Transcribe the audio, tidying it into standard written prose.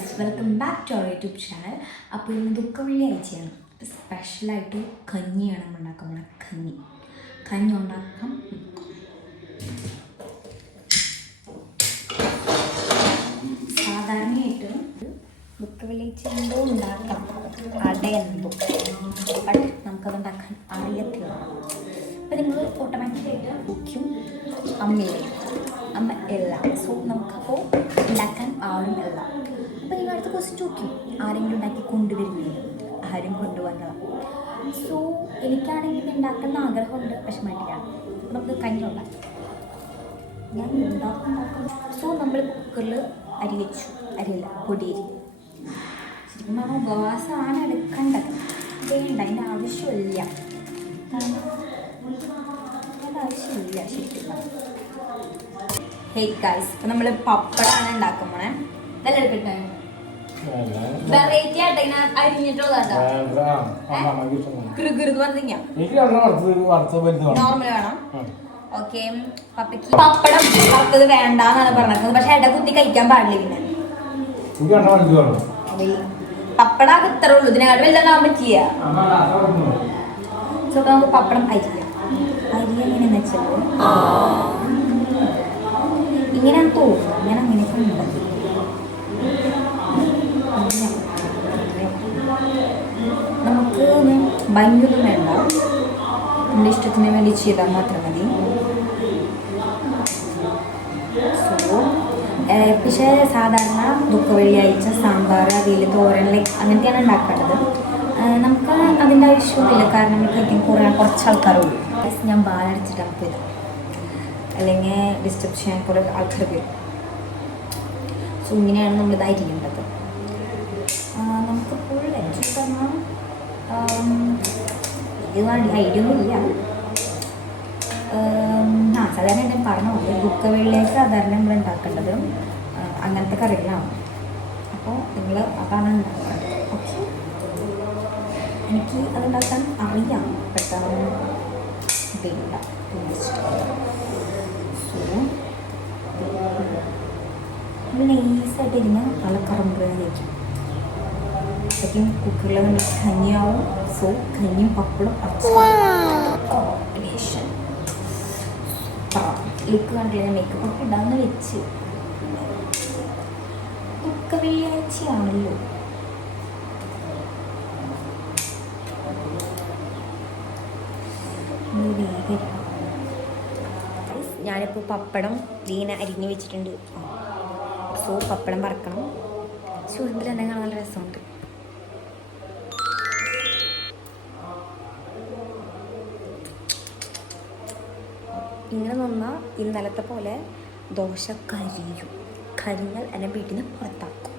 Guys, welcome back to our YouTube channel. അപ്പോൾ ഇന്ന് ദുഃഖവെള്ളിയാഴ്ചയാണ്. സ്പെഷ്യലായിട്ട് കഞ്ഞിയാണ് നമ്മൾ ഉണ്ടാക്കുന്നത്. കഞ്ഞി ഉണ്ടാക്കാം. സാധാരണയായിട്ട് ദുഃഖവെള്ളിയാഴ്ച എന്തോ ഉണ്ടാക്കാം, അടയെന്തോ, ബട്ട് നമുക്കതുണ്ടാക്കാൻ അറിയത്തില്ല. അപ്പോൾ നിങ്ങൾ ഓട്ടോമാറ്റിക്കായിട്ട് ബുക്കും അമ്മ എല്ലാം. സോ നമുക്കപ്പോൾ ഉണ്ടാക്കാൻ ആളും എല്ലാം. അപ്പോൾ നിങ്ങൾ അടുത്ത ക്വസ്റ്റ്യൻ ചോദിക്കും, ആരെങ്കിലും ഉണ്ടാക്കി കൊണ്ടുവരുന്നില്ല, ആരും കൊണ്ടുവന്നതാണ്. സോ എനിക്കാണെങ്കിൽ ഉണ്ടാക്കുന്ന ആഗ്രഹമുണ്ട്, പക്ഷെ മടിയാണ്. നമുക്ക് കഞ്ഞി ഉണ്ടാക്കാം. ഞാൻ ഉണ്ടാക്കും. സോ നമ്മൾ കുക്കറിൽ അരി വെച്ചു. അരിയല്ല, പൊടിയരി. ശരിക്കും പറഞ്ഞാൽ ഉപവാസമാണ് എടുക്കേണ്ടത്. വേണ്ട, അതിൻ്റെ ആവശ്യമില്ല. ആവശ്യമില്ല ശരിക്കും പറഞ്ഞാൽ. ഹേ ഗൈസ്, ഇപ്പം നമ്മൾ പപ്പടമാണ് ഉണ്ടാക്കുമ്പോഴേ ഇതെല്ലാം എടുക്കട്ടെ. വെറൈറ്റി ആയിട്ട് ഇങ്ങനെ അരിഞ്ഞിട്ടുള്ളതാട്ടോ. നോർമൽ വേണം. ഓക്കെ, പപ്പയ്ക്ക് പപ്പടം വറുത്തത് വേണ്ടാന്നാണ് പറഞ്ഞത്. പക്ഷെ ഇട കുത്തി കഴിക്കാൻ പാടില്ല. പിന്നെ പപ്പടം ഇത്രേ ഉള്ളൂ, ഇതിനെക്കാട്ട് വലുതാൻ പറ്റില്ല. സോ നമുക്ക് പപ്പടം അരിയാം. അരി എങ്ങനെയാന്ന് വെച്ചാൽ ഇങ്ങനെയാണ് തോന്നുന്നു. അങ്ങനെയൊക്കെ ഉണ്ട്. നമുക്ക് ഭംഗിയൊന്നും വേണ്ട, നമ്മുടെ ഇഷ്ടത്തിന് വേണ്ടി ചെയ്താൽ മാത്രം മതി. സോ പക്ഷേ സാധാരണ ദുഃഖവെള്ളിയാഴ്ച സാമ്പാർ, അവിയൽ, തോരൻ അങ്ങനത്തെയാണ് ഉണ്ടാക്കേണ്ടത്. നമുക്ക് അതിൻ്റെ ആവശ്യമില്ല, കാരണം നമുക്ക് കുറച്ച് ആൾക്കാരുള്ളൂ. ഞാൻ ബാലടിച്ചിട്ടാണ് പോയത്, അല്ലെങ്കിൽ ഡിസ്റ്റർബ് ചെയ്യാൻ കുറേ ആൾക്കാർ വരും. സോ ഇങ്ങനെയാണ് നമ്മൾ ഇതായിരിക്കേണ്ടത്. നമുക്കിപ്പോൾ ലഞ്ച് പറഞ്ഞാൽ ഇത് ഐഡിയ ഒന്നും ഇല്ല. സാധാരണ ഞാൻ പറഞ്ഞ പോലെ ദുഃഖവെള്ളിയാഴ്ച സാധാരണ നമ്മൾ ഉണ്ടാക്കേണ്ടത് അങ്ങനത്തെ കറികളാണ്. അപ്പോൾ നിങ്ങൾ അതാണ് ഉണ്ടാക്കേണ്ടത്. ഓക്കെ, എനിക്ക് അതുണ്ടാക്കാൻ അറിയാം, പെട്ടെന്ന് ഇതില്ല. സോ നൈസായിട്ട് ഇരുന്ന് നല്ല കറമ്പുകൾ കഴിക്കും. അപ്പോഴേക്കും കുക്കറിൽ നമ്മൾ കഞ്ഞിയാവും. സോ കഞ്ഞിയും പപ്പടും കോമ്പിനേഷൻ ലുക്ക് കണ്ടില്ല. ഞാൻ മേക്കപ്പ് ഒക്കെ ഇടാന്ന് വെച്ച്. ദുഃഖ വെള്ളിയാഴ്ചയാണല്ലോ. ഞാനിപ്പോൾ പപ്പടം ഇങ്ങനെ അരിഞ്ഞ് വെച്ചിട്ടുണ്ട്. സോ പപ്പടം വറക്കണം. ചൂടിൽ തന്നെ കാണാൻ നല്ല രസമുണ്ട്. ഇങ്ങനെ നിന്നാൽ ഇന്നലത്തെ പോലെ ദോശ കരിഞ്ഞാൽ എന്നെ വീട്ടിൽ നിന്ന് പുറത്താക്കും.